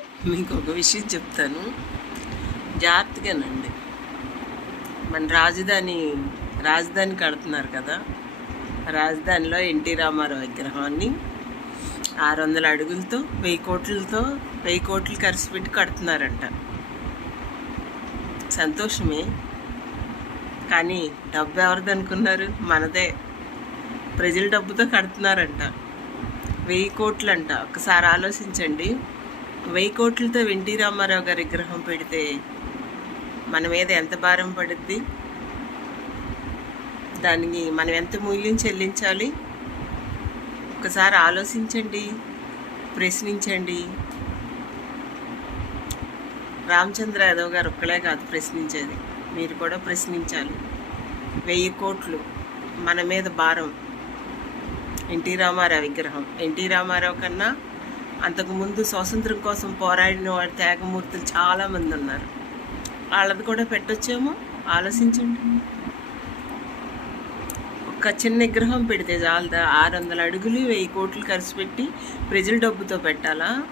మీకు ఒక విషయం చెప్తాను. జాగ్రత్తగానండి. మన రాజధాని రాజధాని కడుతున్నారు కదా. రాజధానిలో ఎన్టీ రామారావు విగ్రహాన్ని ఆరు వందల అడుగులతో వెయ్యి కోట్లతో వెయ్యి కోట్లు ఖర్చు పెట్టి కడుతున్నారంట. సంతోషమే. కానీ డబ్బు ఎవరిది అనుకున్నారు? మనదే. ప్రజల డబ్బుతో కడుతున్నారంట. వెయ్యి కోట్లంట. ఒకసారి ఆలోచించండి. వెయ్యి కోట్లతో ఎన్టీ రామారావు గారి విగ్రహం పెడితే మన మీద ఎంత భారం పడుద్ది? దానికి మనం ఎంత మూల్యం చెల్లించాలి? ఒకసారి ఆలోచించండి ప్రశ్నించండి. రామచంద్ర యాదవ్ గారు ఒక్కలే కాదు ప్రశ్నించేది. మీరు కూడా ప్రశ్నించాలి. వెయ్యి కోట్లు మన మీద భారం. ఎన్టీ రామారావు విగ్రహం. ఎన్టీ రామారావు కన్నా అంతకుముందు స్వాతంత్రం కోసం పోరాడిన వాడి త్యాగమూర్తులు చాలామంది ఉన్నారు. వాళ్ళది కూడా పెట్టొచ్చేమో? ఆలోచించండి. ఒక చిన్న విగ్రహం పెడితే చాలదా? ఆరు వందల అడుగులు వెయ్యి కోట్లు ఖర్చు పెట్టి ప్రజల డబ్బుతో పెట్టాలా?